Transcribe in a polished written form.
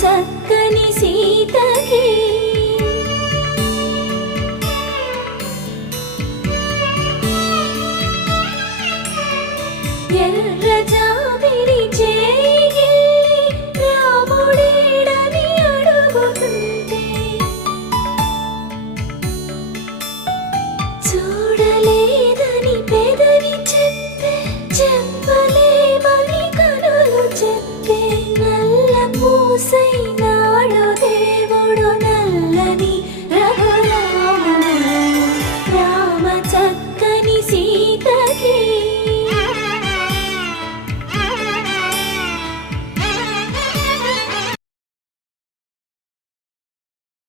చక్కని సీతకి ఎర్ర జాబిలి చేయి రాముడేడని అడుగుతుంటే చూడలేదని పెదవి చెప్పే చెప్పలేమని కనులు చెప్పే నల్ల పూసై